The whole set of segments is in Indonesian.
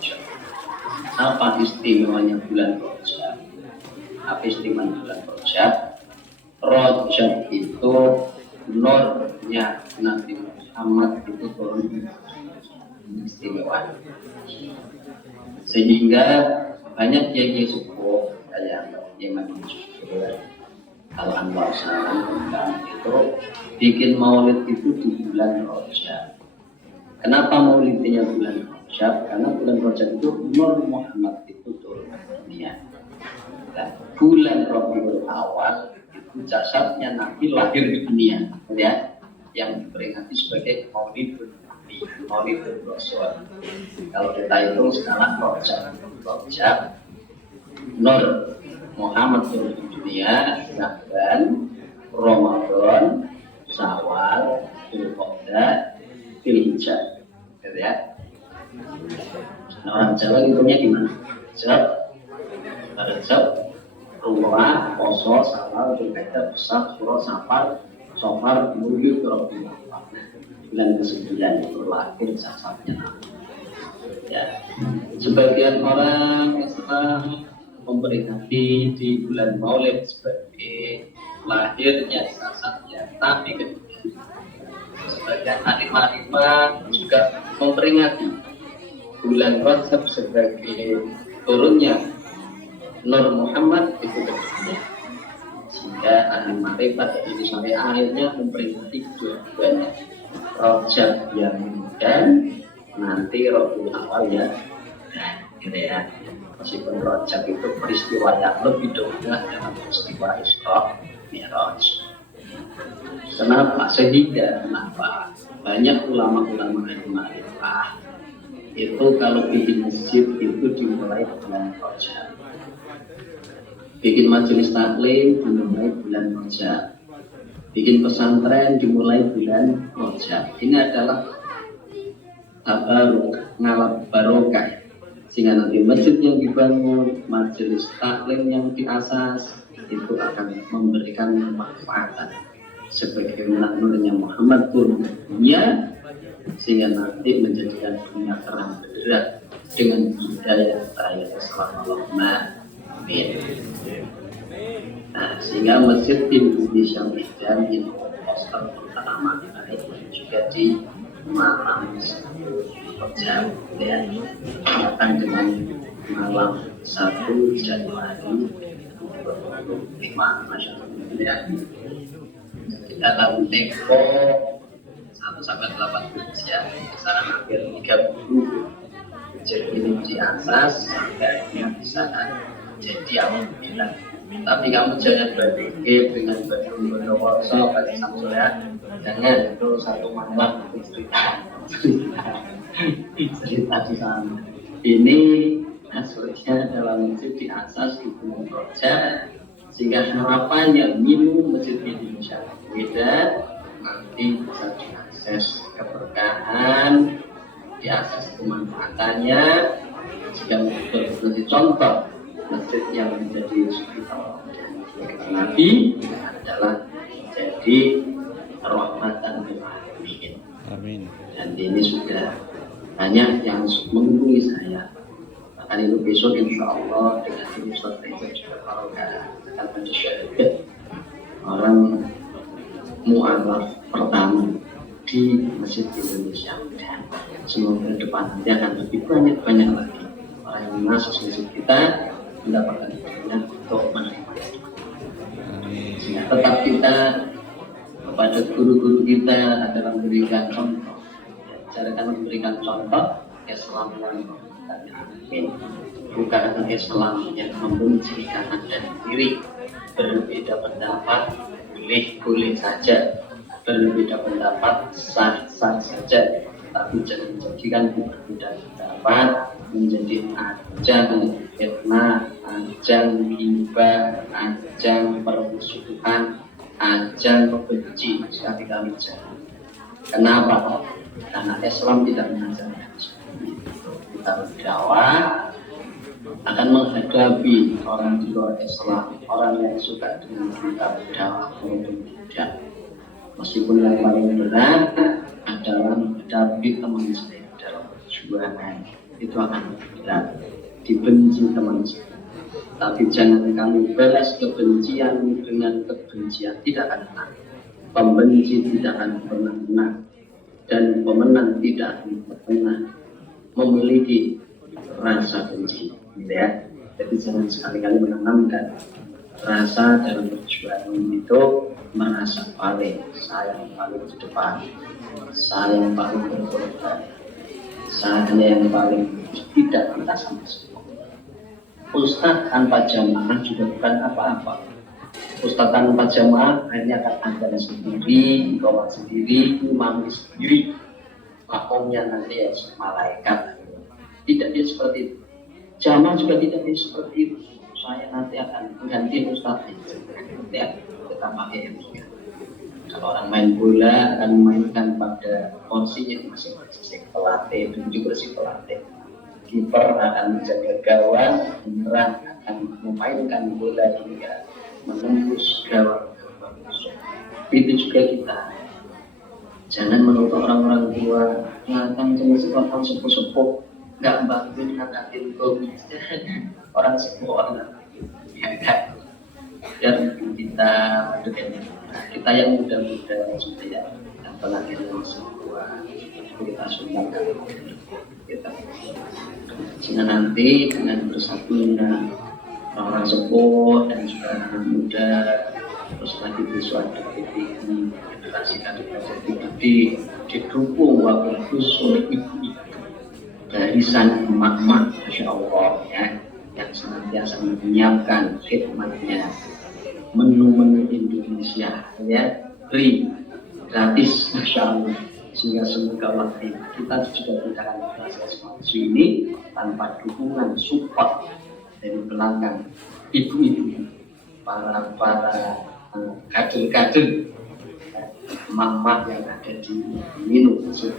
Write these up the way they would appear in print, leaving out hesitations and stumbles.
Rajab. Apa istimewanya bulan Rajab? Apa istimewanya bulan Rajab? Rajab itu nurnya Nabi Muhammad itu turun istimewa, sehingga banyak kiai sepuh kayak Imam Syukur, Al-Anwar Salam itu bikin maulid itu di bulan Rajab. Kenapa maulidnya bulan Rajab? Karena bulan Rajab itu Nur Muhammad itu turun ke dunia. Dan bulan Rabiul Awal itu jasadnya Nabi lahir di dunia, ya, yang diperingati sebagai Maulidun Nabi, Maulidun Rasul. Kalau kita hitung sekarang Rajab, Nur Muhammad turun di dunia, Sya'ban, Ramadan, Syawal, Dzulqa'dah, Dzulhijjah, gitu ya. Nah, orang Jawa hitungnya gimana? Rajab, Rumah, Poso, Syawal, Dzulqa'dah, Besar, Suro, Safar, Mulud, Rabiul Awal. Bulan ke-9 itu lahir jasadnya Nabi. Ya, sebagian orang Islam memperingati di bulan Maulid sebagai lahirnya jasadnya Nabi kedua. Sebagian alim-alim juga memperingati bulan Rajab sebagai turunnya Nur Muhammad itu kedua. Sehingga alim-alim pada ini sampai akhirnya memperingati dua-duanya, Rajab yang dan nanti Rabiul Awal ya, gitu ya. Meskipun Rajab itu peristiwa yang lebih dominan dalam peristiwa Isra Mi'raj. Kenapa? Banyak ulama-ulama Ahmadiyah itu kalau bikin masjid itu dimulai bulan Rajab, bikin majelis taklim dimulai bulan Rajab, bikin pesantren dimulai bulan Rajab. Ini adalah tabaruk, ngalap barokah, sehingga nanti masjid yang dibangun, majelis taklim yang diasas itu akan memberikan manfaat sebagai nurnya Muhammad turun ke dunia, sehingga nanti menjadikan dunia terang benderang dengan hidayah saya Allahumma amin. Nah, sehingga masjid di Indonesia dan di Poster pertama juga di malam Rajab, ya, datang dengan malam 1 Januari 2005, Masya Allah, ya. Dalam tempo 1-8 ya, kisaran hampir 30. Jadi ini diasas sampai akhirnya bisa jadi alhamdulillah. Tapi kamu jangan berpikir dengan Bondowoso pada Samsul ya, jangan, itu satu malam cerita di sana. Ini aslinya dalam masjid diasas di Gunung Rajab, sehingga harapannya minum masjid Indonesia beda, nanti bisa diakses keberkahan, diakses kemanfaatannya, jika menjadi contoh masjid yang menjadi sekitar Nabi adalah menjadi rahmatan lil alamin. Amin. Dan ini sudah banyak yang menghubungi saya. Bahkan itu besok insya Allah dengan ini suatu juga kalau akan menjadi orang mu'alaf pertama di Masjid Indonesia. Dan semoga ke depan nanti akan lebih banyak lagi orang yang masuk masjid kita mendapatkan hidayah untuk menerima. Sehingga tetap kita kepada guru-guru kita adalah memberikan contoh, carakan memberikan contoh Islam yang amin, bukan Islam yang membenci kanan dan kiri. Berbeda pendapat boleh saja, berbeda pendapat sah saja, tapi jangan menjadikan berbeda pendapat menjadi ajang fitnah, ajang ghibah, ajang permusuhan, ajang benci. Sekali kali jangan. Kenapa? Karena Islam tidak mengajarkan seperti itu. Kita berdakwah akan menghadapi orang di luar Islam, orang yang suka dengan kita berdakwah untuk tidak. Meskipun yang paling berat adalah menghadapi teman saya dalam perjuangan. itu akan berat, dibenci teman saya. Tapi jangan kami balas kebencian dengan kebencian, tidak akan menang. Pembenci tidak akan pernah menang, dan pemenang tidak akan pernah memiliki rasa benci, gitu ya. Jadi jangan sekali-kali menanamkan rasa dalam perjuangan itu, merasa paling, saya yang paling di depan, saya yang paling berkorban, saya yang paling tidak kita sama semua. Ustadz tanpa jamaah juga bukan apa-apa. Ustadz tanpa jamaah akhirnya akan ada sendiri, iqamah sendiri, imam sendiri, makmumnya nanti ya malaikat. Tidak dia seperti itu. Jamaah juga tidak dia seperti itu. Saya nanti akan mengganti Ustadz itu. Ya, kita pakai yang juga. Kalau orang main bola akan memainkan pada porsinya masing-masing. Si pelatih dan juga si pelatih. Kiper akan menjaga gawang, penyerang akan memainkan bola hingga menembus gawang. Itu juga kita. Jangan menuntut orang-orang tua, kan cuma orang sepuh-sepuh, nggak bantuin ngangkatin kopi. Orang sepuh orang ya kan. Biar kita kita yang muda-muda juga ya, apalagi yang masih tua, kita sumbangkan kita. Sehingga nanti dengan bersatunya orang sepuh dan juga anak muda, terus lagi besok ada generasi didukung wakil khusus oleh ibu-ibu dari sang emak-emak, Masya Allah ya, yang senantiasa menyiapkan khidmatnya menu-menu Indonesia ya, free, gratis, Masya Allah. Sehingga semoga waktu kita juga tidak akan proses maju ini tanpa dukungan support dari belakang ibu-ibu, para kader-kader, emak-emak yang ada di Indonesia.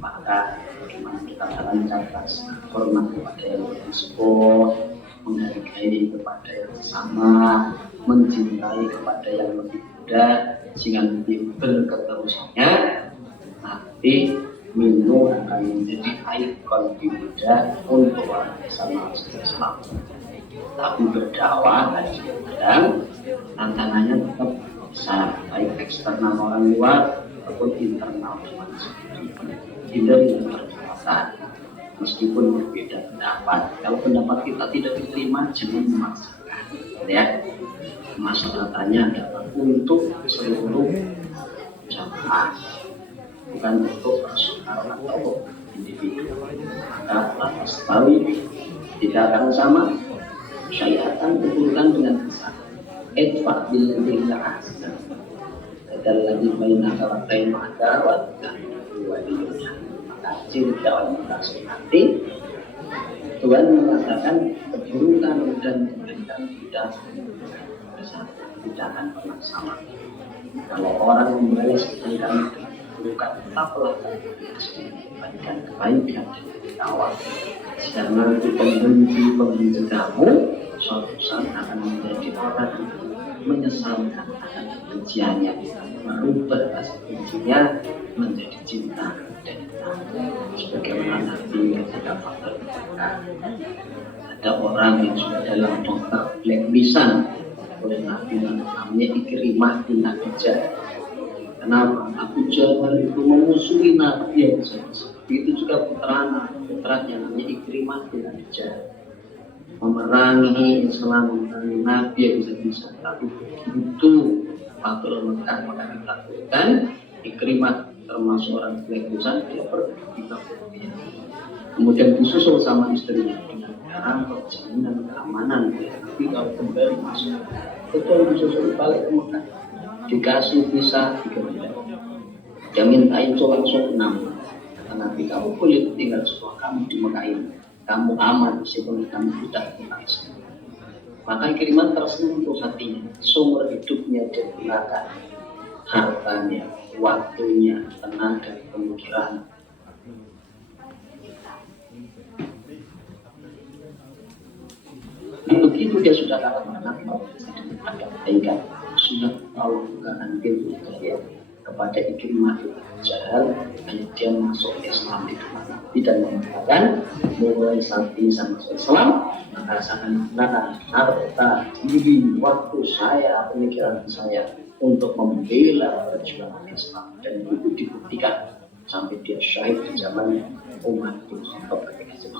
Maka bagaimana kita jalankan rasa hormat kepada yang lebih sepuh, menghargai kepada yang sama, mencintai kepada yang lebih muda, sehingga nanti berketerusannya nanti Minu akan menjadi ikon di muda untuk orang Islam. Tapi berdakwah kadang tantangannya tetap besar, baik eksternal orang luar ataupun internal manusia. Hindari perdebatan, meskipun berbeda pendapat. Kalau pendapat kita tidak diterima, jangan memaksakan. Ya, masalahnya adalah untuk seluruh jamaah, bukan untuk personal atau individu. Maka lantas tahu tidak akan sama. Saya akan kumpulkan dengan besar. Edfaq billadzi la ahsan. Alladzi bainaka wa baina adawat wa waliyuna. Maka ciri dakwah nanti Tuhan mengatakan keburukan dan kebaikan tidak akan pernah sama. Kalau orang membalas kebaikan keburukan, tetaplah berikan kebaikan dan dakwah. Karena pembenci kamu suatu saat akan menjadi orang yang menyesalkan akan kebenciannya, merubah rasa bencinya menjadi cinta dan sebagaimana nanti ketika faktor ada orang yang sudah dalam daftar blacklistan oleh Nabi namanya Ikrimah bin Abi Jahal. Kenapa? Abu Jahal itu memusuhi Nabi yang itu juga putranya namanya Ikrimah bin Abi Jahal. Memerangi Islam, memerangi Nabi yang bisa tapi itu Fatul Mekah maka ditakutkan Ikrimah termasuk orang blacklistan, dia pergi ke Mekah. Kemudian disusul sama istrinya dengan cara jaminan keamanan. Tapi kalau kembali masuk, betul disusul balik ke Mekah, dikasih visa 3 bulan. Dia minta itu langsung 6. Karena nanti kamu boleh tinggal semua kamu di Mekah ini, kamu aman meskipun kamu tidak punya Islam. Maka Ikrimah tersentuh hatinya, sumber hidupnya dia gunakan hartanya, waktunya, tenaga, pemikiran. Begitu dia sudah dapat mengenal ada kebaikan, sudah tahu bukan itu ya. kepada Ikrimah bin Abu Jahal, dia masuk Islam itu tidak mengatakan mulai saat ini saya masuk Islam, maka saya menggunakan harta, diri, waktu saya, pemikiran saya untuk membela perjuangan Islam, dan itu dibuktikan sampai dia syahid di zaman Umar bin Khattab ketika itu.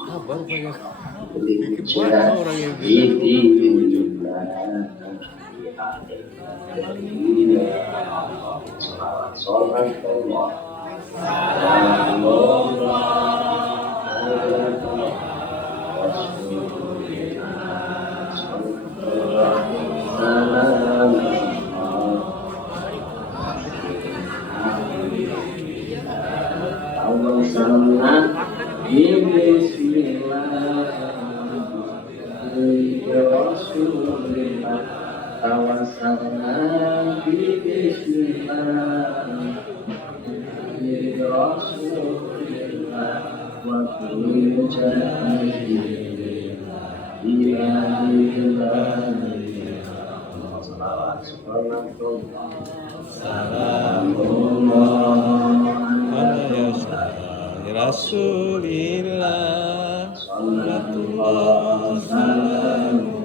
Rasulillah sallallahu alaihi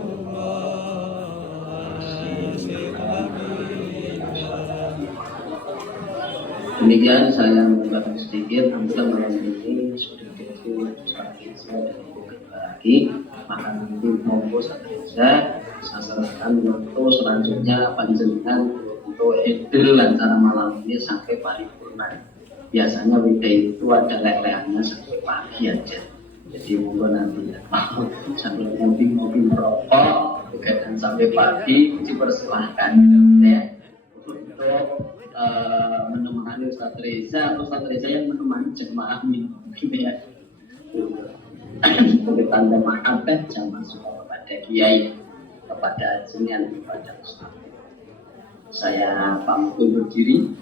Demikian saya mengucapkan sedikit, alhamdulillah malam ini sudah diisi saya lagi, maka nanti monggo saya serahkan waktu selanjutnya panjenengan untuk edil lancar malam ini sampai paripurna. Biasanya weekday itu ada lelehannya sampai pagi aja. Jadi monggo nanti sambil ngopi-ngopi merokok, kegiatan sampai pagi dipersilahkan ya. Untuk menemani Ustaz Reza atau Ustaz Reza yang menemani jemaah minum gitu ya. Sebagai tanda mahabbah jamaah suka kepada kiai, kepada jenengan, kepada Ustaz. Saya pamit undur diri.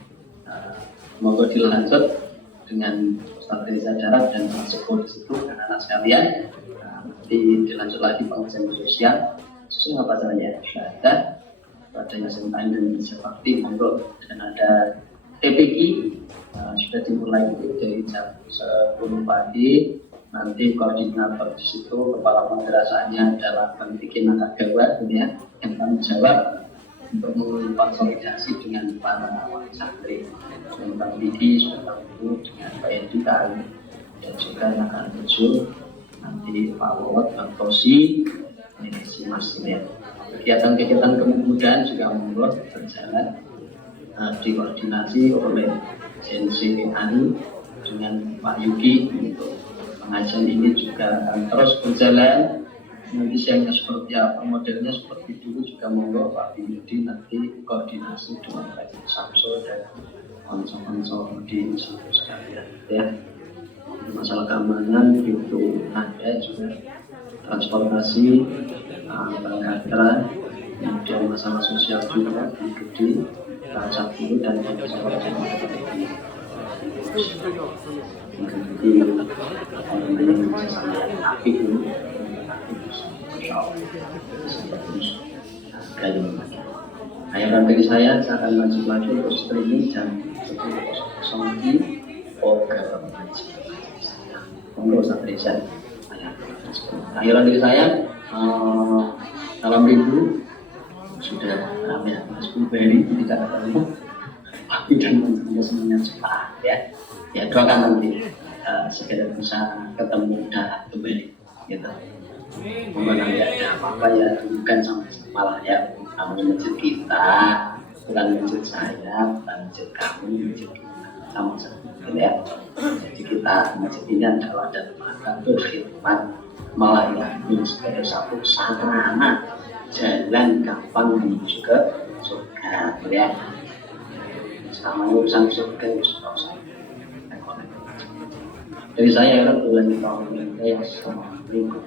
Monggo dilanjut dengan Ustaz Reza Darat dan Pak di situ anak-anak sekalian. Nanti dilanjut lagi pengajian sosial. Sosial apa saja? Syahadat, adanya sentain dan seperti monggo, dan ada TPQ sudah dimulai dari jam 10 pagi. Nanti koordinator di situ, kepala madrasahnya adalah bikin anak gawat ya, yang tanggung jawab untuk mengkonsolidasi dengan para santri. Tentang Didi sudah tahu dengan Pak Edika dan juga yang akan muncul nanti Pak Wawat, Bang Tosi, ini si Mas ya. Kegiatan-kegiatan kemudaan juga mulai berjalan dikoordinasi oleh CNC Ani dengan Pak Yuki. Untuk pengajian ini juga akan terus berjalan. Nanti siangnya seperti apa, modelnya seperti dulu juga monggo Pak Bimudi nanti koordinasi dengan Pak Samsul dan konsol-konsol di situ sekalian ya. Masalah keamanan itu ada juga, transportasi, bangkatra, kemudian masalah sosial juga diikuti rasa dulu dan masalah Akhirnya dari saya akan lanjut lagi untuk streaming jam 10.00 di program mengaji. Monggo Ustaz Reza. Akhirnya dari saya dalam minggu sudah ramai Mas Kuberi tidak ketemu, tapi dan teman-teman semuanya cepat ya. Ya doakan nanti segera bisa ketemu dan kembali gitu. Mungkin nanti ada apa-apa ya bukan sama lah ya, namanya masjid kita, bukan masjid saya, bukan masjid kamu, masjid kita sama-sama ya. Jadi kita masjid ini adalah dan maka berkhidmat melayani sebagai satu sarana jalan gampang menuju ke surga ya. Sama urusan surga itu sudah usah. Dari saya kan bulan tahun ini ya sama minggu.